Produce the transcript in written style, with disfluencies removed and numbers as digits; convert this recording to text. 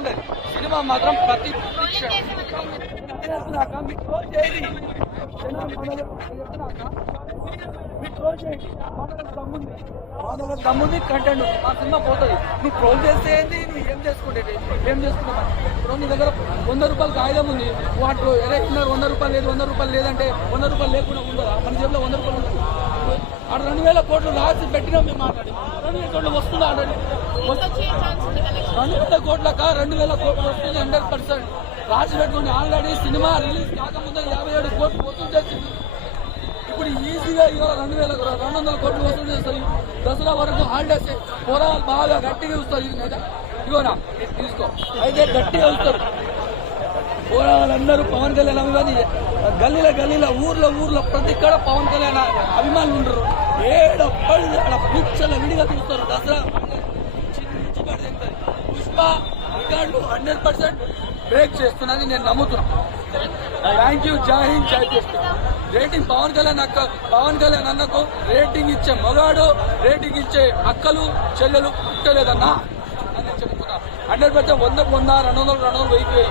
ఉండదు. సినిమా మాత్రం ప్రతి తమ్ముంది కంటెంట్ మా సినిమా పోతుంది. నువ్వు ట్రోల్ చేస్తే ఏంటి, నువ్వు ఏం చేసుకుంటే ఏం చేసుకుంటావు? ఇప్పుడు నీ దగ్గర 100 రూపాయలు కాగితం ఉంది, వాటిలో ఎరేస్తున్నారు 100 రూపాయలు లేదు, 100 రూపాయలు లేదంటే 100 రూపాయలు లేకుండా ఉండదా? మన జేబులో 100 రూపాయలు ఉంటుంది. అక్కడ 2000 కోట్లు రాసి పెట్టినా మేము మాట్లాడి 2000 కోట్లు వస్తుందా? ఆల్రెడీ 2000 కోట్లక 2000 కోట్లు వస్తుంది 100%. రాసి పెట్టుకుని ఆల్రెడీ సినిమా రిలీజ్ కాకముందే 57 కోట్లు వసూలు చేసింది. ఇప్పుడు ఈజీగా ఇవాళ 200 కోట్లు వసూలు చేస్తారు. దసరా వరకు హాలిడేస్ పొరాలు బాగా గట్టిగా చూస్తారు. ఇదిగోనా తీసుకో, అయితే గట్టిగా చూస్తారు పోరాళ్ళందరూ. పవన్ కళ్యాణ్ అభిమాని గల్లీల ఊర్లో ప్రతి కాడ పవన్ కళ్యాణ్ అభిమానులు ఉండరు. ఏడప్పటి అక్కడ పిచ్చల విడిగా చూస్తారు. దసరా పుష్ప రికార్డు 100% బ్రేక్ చేస్తున్నది నేను నమ్ముతున్నాను. Thank you. జై హింద్, జై కృష్ణ. రేటింగ్ పవన్ కళ్యాణ్ అన్నకు రేటింగ్ ఇచ్చే మగాడు, రేటింగ్ ఇచ్చే అక్కలు చెల్లెలు పుట్టలేదన్నా అని చెప్పుకున్నా. 100% 100 200 1000